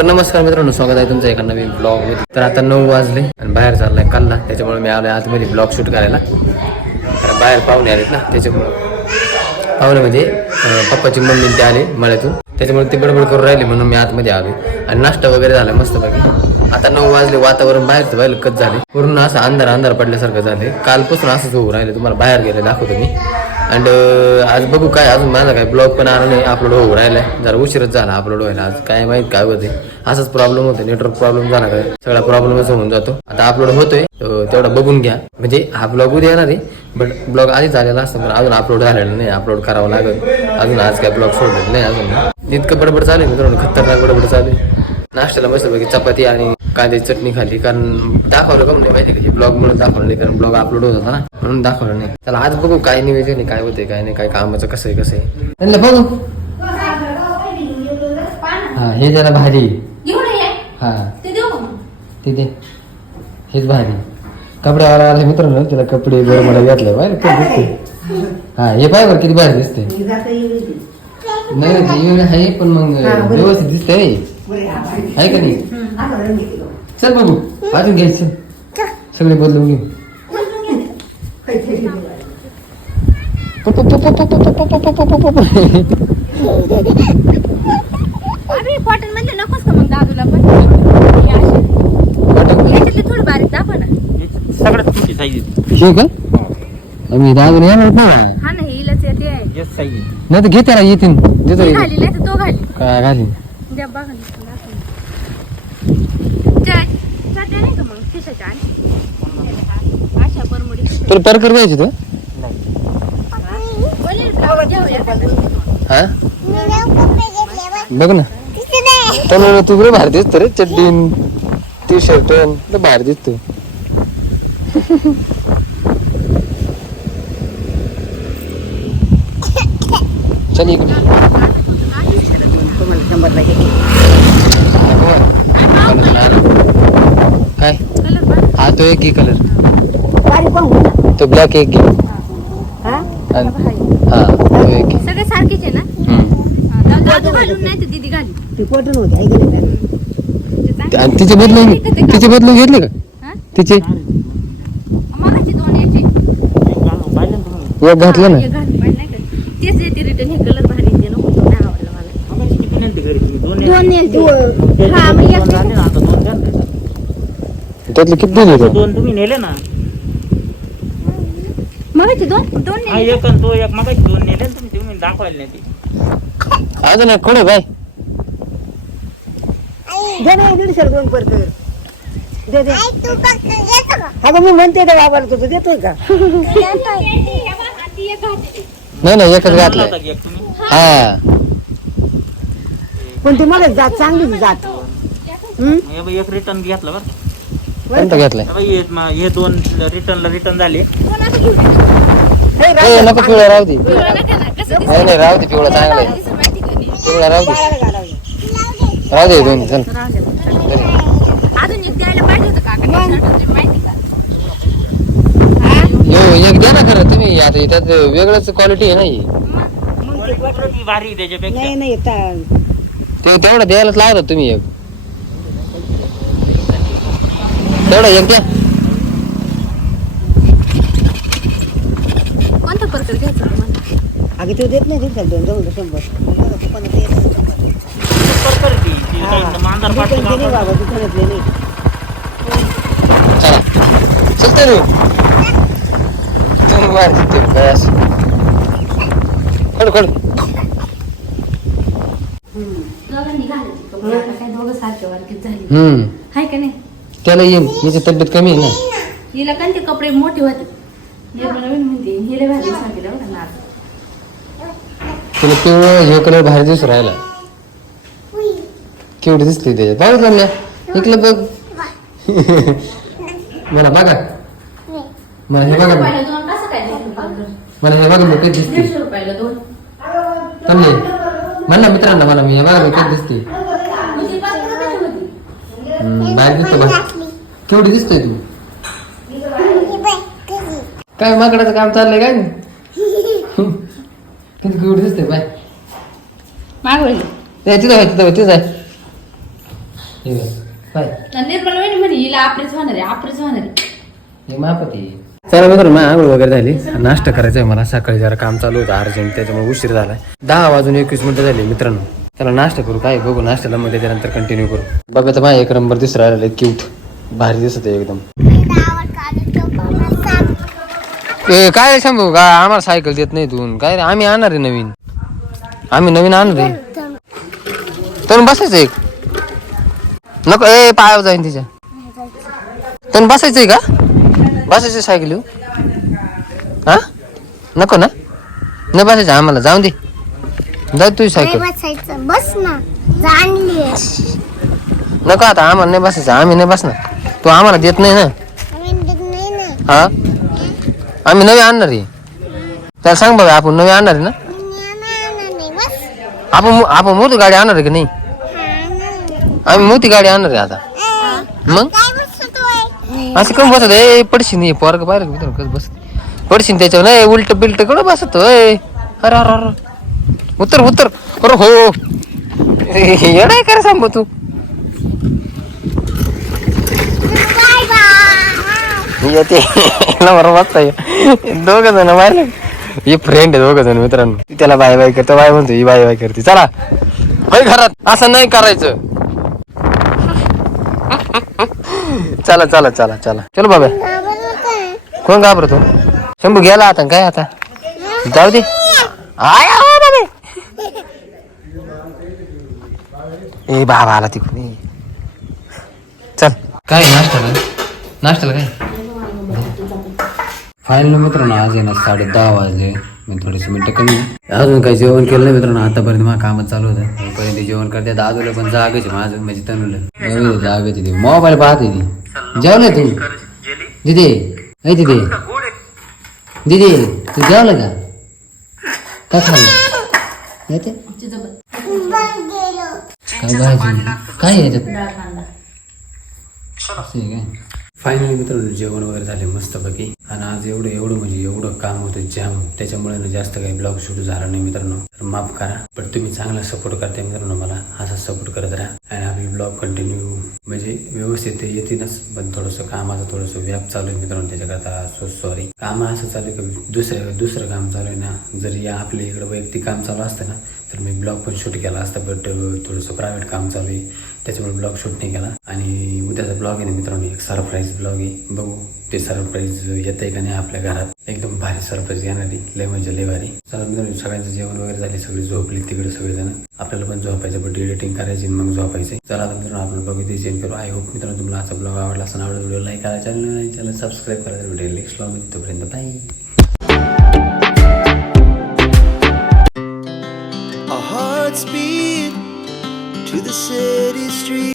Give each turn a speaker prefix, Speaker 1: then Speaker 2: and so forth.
Speaker 1: तर नमस्कार मित्रांनो स्वागत आहे तुमचं एका नवीन ब्लॉगमध्ये तर आता नऊ वाजले आणि बाहेर चाललाय कल्ला. त्याच्यामुळे मी आलोय आतमध्ये ब्लॉग शूट करायला. बाहेर पाहुणे आलेत ना त्याच्यामुळे पाहुणे म्हणजे पप्पाची मम्मी ते आले मळ्यातून. त्याच्यामुळे ते बडबड करून राहिले म्हणून मी आतमध्ये आलोय. आणि नाश्ता वगैरे झाला मस्त आता नऊ वाजले वातावरण बाहेरचं बाहेर कच झाले? पूर्ण असं अंधार अंधार पडल्यासारखं झाले कालपासून असंच होऊ राहिले तुम्हाला बाहेर गेले दाखवतो मी. अँड uh, आज बघू काय अजून माझा काय ब्लॉग पण आला नाही अपलोड होऊ राहिलाय. जरा उशीरच झाला अपलोड व्हायला. आज काय माहीत काय होते. असाच प्रॉब्लेम होतो नेटवर्क प्रॉब्लेम झाला काय सगळा प्रॉब्लेमच होऊन जातो. आता अपलोड होतोय तेवढा बघून घ्या. म्हणजे हा ब्लॉग उद्या येणार आहे बट ब्लॉग आधीच आलेला असतं पण अजून अपलोड झालेला नाही. अपलोड करावं लागेल. अजून आज काय ब्लॉग सोडलेलं नाही अजून. इतकं बडबड चालू आहे मित्रांनो खतरनाक बडबड चालू आहे. नाश्त्याला मस्तपैकी चपाती आणि कांद्याची चटणी खाल्ली. कारण दाखवलं कम नाही माहिती का? ब्लॉग मुळे दाखवलं नाही कारण ब्लॉग अपलोड होत होता ना. म्हणून दाखवलं नाही. चला आज बघू काय नियोजन आहे काय होते काय नाही काय कामाचं कसं आहे कसं आहे. त्यांना बघू. हा हे जरा भारी. हा.
Speaker 2: ते का?
Speaker 1: तिथे हेच भारी. कपड्यावाला आला मित्रांनो त्याला कपडे बरं मला घातले बाहेर हा हे पाय बरं किती भारी दिसते नाही नाही, ते आहे पण मग व्यवस्थित दिसतंय आहे का नाही? चल बघू अजून घ्यायचं. सगळे बदलून घेऊ.
Speaker 2: अरे कॉटनमध्ये नकोस का मग दादूला पण? हे असे. याच्यातले थोडं बारीक ना.
Speaker 3: सगळ्यात साईज
Speaker 1: हो का? मी अजून येणार ना
Speaker 2: हा ना हिलाच येते. आहे
Speaker 3: येस साईज
Speaker 1: नाही तर घे त्याला येतील देतो
Speaker 2: ही
Speaker 1: काय घाली तुला परकर पाहिजे तर हा? बघ ना. तर तू बरं भारी दिसतो रे चड्डीन. टी शर्ट भारी दिसतो चल इकडे. काय. हा तो एक घे कलर तो ब्लॅक एक घे हा? तो एक घे
Speaker 2: सगळे सारखेच आहे ना?
Speaker 1: हम्म.
Speaker 2: हा, दा- दादू घालून नाही तर दीदी
Speaker 1: ते- आणि तिचे बदलून तिचे बदलून घेतले का?
Speaker 2: हा?
Speaker 1: तिचे? एक घातलं ना
Speaker 2: हे घाली पाहिजे नाही का? तेच येते रिटर्न हे कलर भारी ते नको तो नाही आवडलं मला
Speaker 3: मगाशी किती नेलते दोन.
Speaker 2: हा, मग एक
Speaker 3: दोन झाले ना, आता दोन द्या ना.
Speaker 1: त्यातले किती दिले तो
Speaker 3: दोन तुम्ही नेले ना
Speaker 2: मगाची दोन दोन
Speaker 3: हा. एक आणि तो एक दोन नेले ना तुम्ही तुम्ही दाखवायला नाही ती
Speaker 1: अजून एक कोण बाय
Speaker 4: अगं मी म्हणते त्या बाबाला तुझं देतोय का
Speaker 2: घातली.
Speaker 1: नाही नाही एकच घातलंय
Speaker 3: एक तुम्ही
Speaker 1: हा
Speaker 4: पण ती मला जात चांगली जात.
Speaker 3: हे बघ, एक रिटर्न घेतलं बरं
Speaker 1: कोणता घेतलाय?
Speaker 3: हे बघ, हे म- हे दोन रिटर्नला रिटर्न झाले.
Speaker 1: ए नको पिवळा राहू दे? नाही नाही राहू दे पिवळा चांगला आहे? पिवळा राहू दे. राहू दे दोन्ही चल.
Speaker 2: राहू दे. अजून एक
Speaker 1: यो द्या ना खरं तुम्ही. आता त्यात वेगळंच क्वालिटी आहे ना ही.
Speaker 3: क्वालिटी भारी आहे त्याच्यापेक्षा.
Speaker 4: नाही नाही ता-
Speaker 1: ते तेवढं द्यायलाच लावतात तुम्ही एक तेवढा एक द्या
Speaker 2: कोणता प्रकार घ्यायचा तुम्हाला
Speaker 4: अगं तू देत नाही दिवसाला दोन जाऊन दे शंभर दुकानात येत नाही.
Speaker 3: super कर ती. ती
Speaker 4: हा.
Speaker 3: काही मांजर
Speaker 4: दुकानात
Speaker 3: पाडतो
Speaker 4: नाही
Speaker 3: मांजर.
Speaker 4: बाबा दुकानातले नाही
Speaker 1: चला चलते रे तुम्ही मार काय असं खड
Speaker 2: घालायचे कपडे. आता काय दोघं सारखे वारखेच झाले.
Speaker 1: हम्म.
Speaker 2: हाय का नाही?
Speaker 1: त्याला येईल याची तब्येत कमी आहे ना?
Speaker 2: हिला पण ते कपडे मोठे होते? निर्मला नवीन म्हणते. हिले भाजी सांगितलं बघा नाद
Speaker 1: तुला पिवळं हे कलर बाहेर दिसू राहिला. केवढी दिसली त्याच्यात. बाहेर चालल्या इकडलं बघ. मला बघा मला हे बघा
Speaker 2: रुपयाला दोन. कसं काय दिसलं पावडर?
Speaker 1: मला हे बघा मी कधी दिसते
Speaker 2: दीडशे रुपयाला दोन.
Speaker 1: चांगली म्हण ना मित्रांना मला मी हे बघा मी कधी दिसते
Speaker 2: म्हणजे पाच रुपयाची होती.
Speaker 1: हम्म, बाहेर दिसतो बघ. केवढी दिसतोय तू? काय माकडाचं काम चाललंय काय? किती केवढी दिसते बाय.
Speaker 2: मागवली.
Speaker 1: तिथं आहे तिथं तिथं आहे बघ. काय
Speaker 2: निर्मल वहिनी म्हणे हिला आपरेच होणार आहे आपरेच होणार आहे.
Speaker 1: हे मापती चला मित्रांनो माझी आंघोळ वगैरे झाली. नाश्ता करायचा आहे मला. सकाळी जरा काम चालू होतं अर्जंट त्याच्यामुळे उशीर झाला दहा वाजून एकवीस मिनिटं झाली मित्रांनो. त्याला नाश्ता करू काय बघू नाश्त्याला मग त्याच्यानंतर कंटिन्यू करू. बाबा तर माझ्या एक नंबर दिसरा राहिलेला क्यूट भारी दिसत आहे एकदम. ए काय रे शंभू का आम्हाला सायकल देत नाही तू? काय रे आम्ही आणणार आहे नवीन. आम्ही नवीन आणणार आहे. तर बसायचं एक. नको ए पायावर जाईन तिच्या. तर बसायचंय का? बसायचं सायकल येऊ. हा? नको ना? नाही बसायचं आम्हाला. जाऊन दे. जाऊ तुझी सायकल.
Speaker 5: बसायचं. बस ना. जाणली
Speaker 1: नको आता आम्हाला नाही बसायचं. आम्ही नाही बसणार. तू आम्हाला देत नाही ना.
Speaker 5: नाही ना.
Speaker 1: हा? आम्ही नवी आणणार आहे. त्याला सांग बघा आपण नवी आणणार आहे ना?
Speaker 5: नाही बस.
Speaker 1: आपण मो- आपण मोठी गाडी आणणार आहे की नाही? आम्ही मोठी गाडी आणणार आहे आता. मग?
Speaker 5: काय बसतोय
Speaker 1: असं कमी बसत ए पडशील नाही. पोरग पाहिलं का मित्रांनो कसं बस पडशील त्याच्यावर. नाही उलट बिलट कडं बसत अरे अरे अरे अरे. उतर उतर. अरे हो. येडाय काय सांग तू.
Speaker 5: बाय बाय
Speaker 1: येते दोघ जण मारले. हे फ्रेंड आहे दोघ जण मित्रांनो. ती त्याला बाय बाय करतो बाय म्हणतो ही बाय बाय करते. चला. होय घरात. असं नाही करायचं. चला चला चला चला. चलो बाबा. कोण घाबरतो? शंभू गेला आता काय आता? जाऊ दे. आय बाबे ए बाबा आला तिकडून. चल. काय नाश्त्याला? नाश्त्याला काय? फायनल मित्रांनो आज आहे ना साडे दहा वाजले. मी थोडीशी मिनटं कमी अजून काही जेवण केलं नाही मित्रांनो आतापर्यंत माझं कामच चालू होतं. पर्यंत जेवण करते. दादूला पण जागच माझं म्हणजे तनुलं. जागच ती मोबाईल पाहते ती. जेवलं तू? दिदी. ऐ दिदी. दिदी तू जेवलं का? काय खाल्लं? येते काय भाजी? काय फायनली मित्रांनो जेवण वगैरे झाले मस्तपैकी. आणि आज एवढं एवढं म्हणजे एवढं काम होतं जाम त्याच्यामुळे ना जास्त काही ब्लॉग शूट झाला नाही मित्रांनो. तर माफ करा पण तुम्ही चांगला सपोर्ट करताय मित्रांनो मला. असा सपोर्ट करत राहा. आणि आपली ब्लॉग कंटिन्यू म्हणजे व्यवस्थित येतीलच. पण थोडंसं कामाचं थोडंसं व्याप चालू आहे मित्रांनो त्याच्याकरता सो सॉरी काम असं चालू आहे का? दुसरं दुसरं काम चालू आहे ना. जरी या आपल्या इकडं वैयक्तिक काम चालू असतं ना तर मी ब्लॉग पण शूट केला असता बट थोडंसं प्रायव्हेट काम चालू आहे. त्याच्यामुळे ब्लॉग शूट नाही केला. आणि उद्याचा ब्लॉग आहे ना मित्रांनो एक सरप्राईज ब्लॉग आहे. बघू ते सरप्राईज येत आहे का नाही आपल्या घरात. एकदम भारी सरप्राईज येणारी. लय म्हणजे लय भारी. चला मित्रांनो सगळ्यांचं जेवण वगैरे झाले सगळे झोपले तिकडे सगळेजण. आपल्याला पण झोपायचं बट एडिटिंग करायची मग झोपायचं चला आता मित्रांनो आपण बघू ते चेंज करू. आय होप मित्रांनो तुम्हाला आजचा ब्लॉग आवडला असं आवडला व्हिडिओ लाईक करा चॅनल चॅनल सबस्क्राईब करायचं व्हिडिओ नेक्स्ट ब्लॉग तोपर्यंत bye
Speaker 6: to the city street.